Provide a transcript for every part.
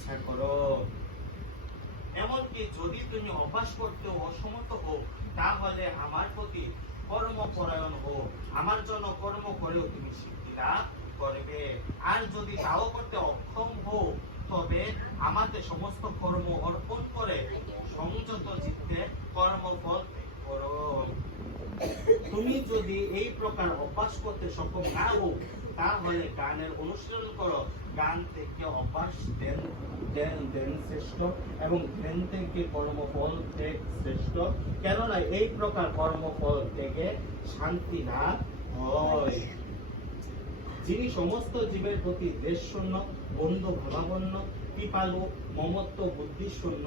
ইচ্ছা করো। এমনকি যদি তুমি অভ্যাস করতে অসমর্থ হও, তাহলে আমার প্রতি কর্মপরায়ণ হও, আমার জন্য কর্ম করেও তুমি সিদ্ধি লাভ করবে। আর যদি তাও করতে অক্ষম হও, তবে আমাকে সমস্ত কর্ম অর্পণ করে সংযত চিত্তে কর্মফল করো। তুমি যদি এই প্রকার অভ্যাস করতে সক্ষম না হও, তাহলে গানের অনুশীলন করো। গান থেকে অভ্যাস ধ্যান শ্রেষ্ঠ এবং ধ্যান থেকে কর্মফল ত্যাগ শ্রেষ্ঠ, কেননা এই প্রকার কর্মফল থেকে শান্তি লাভ হয়। যিনি সমস্ত জীবের প্রতি দেশশূন্য, বন্ধু ভাবাপন্ন, কৃপালু, মমত্ব বুদ্ধিশূন্য,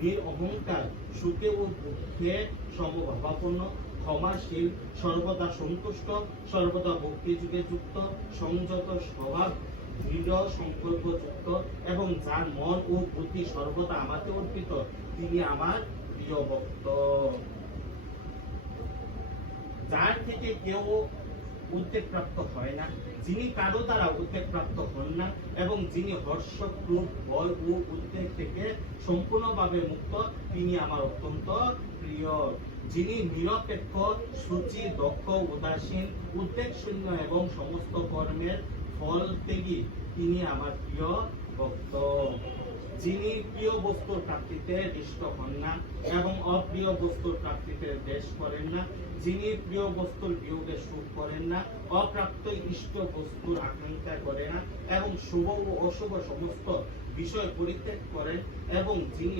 নিরঅহংকার, সুখে ও দুঃখে সমভাবাপন্ন, ক্ষমাশীল, সর্বদা সন্তুষ্ট, সর্বদা ভক্তিযোগে যুক্ত, সংযত স্বভাব, দৃঢ় সংকল্পযুক্ত এবং যার মন ও বুদ্ধি সর্বদা আমাকে অর্পিত, তিনি আমার প্রিয় ভক্ত। যার থেকে কেউ উদ্বেগ প্রাপ্ত হয় না, যিনি কারো দ্বারা উদ্বেগ প্রাপ্ত হন না এবং যিনি হর্ষ, ক্রোধ, ভয় ও উদ্বেগ থেকে সম্পূর্ণভাবে মুক্ত, তিনি আমার অত্যন্ত প্রিয়। যিনি নিরপেক্ষ, সূচি, দক্ষ, উদাসীন, উদ্বেগ শূন্য এবং সমস্ত কর্মের ফল ত্যাগী, তিনি আমার প্রিয় ভক্ত। যিনি প্রিয় বস্তুর প্রাপ্তিতে হৃষ্ট হন না এবং অপ্রিয় বস্তুর প্রাপ্তিতে দ্বেষ করেন না, যিনি প্রিয় বস্তুর বিয়োগে সুখ করেন না, অপ্রাপ্ত ইষ্ট বস্তুর আকাঙ্ক্ষা করে না এবং শুভ ও অশুভ সমস্ত বিষয় পরিত্যাগ করেন, এবং যিনি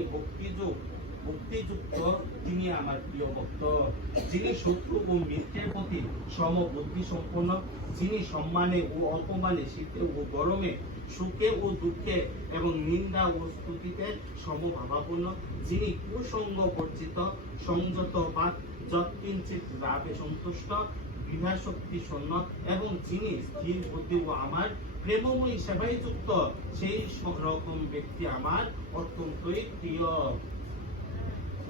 ভক্তিযুক্ত, তিনি আমার প্রিয় ভক্ত। যিনি শত্রু ও মিত্রের প্রতি সমবুদ্ধি সম্পন্ন, যিনি সম্মানে ও অপমানে, শীতে ও গরমে, সুখে ও দুঃখে এবং নিন্দা ও স্তুতিতে সমভাবাপন্ন, যিনি কুসঙ্গ বর্জিত, সংযত বা যৎকিঞ্চিৎ লাভে সন্তুষ্ট, বিভাশক্তি শূন্য এবং যিনি স্থির বুদ্ধি ও আমার প্রেমময়ী সেবায় যুক্ত, সেই রকম ব্যক্তি আমার অত্যন্তই প্রিয়।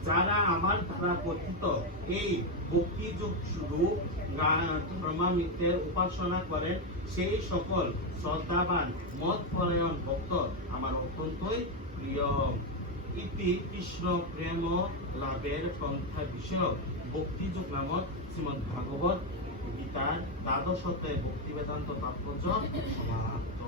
যারা আমার দ্বারা কথিত এই ভক্তিযুগ রূপ ধর্মামিত্রের উপাসনা করেন, সেই সকল শ্রদ্ধাবান মতপরায়ণ ভক্ত আমার অত্যন্তই প্রিয়। ইতি কৃষ্ণ প্রেম লাভের পন্থা বিষয়ক ভক্তিযুগ নামক শ্রীমদ্ ভাগবত গীতার দ্বাদশ অধ্যায় ভক্তি বেদান্ত তাৎপর্য সমাপ্ত।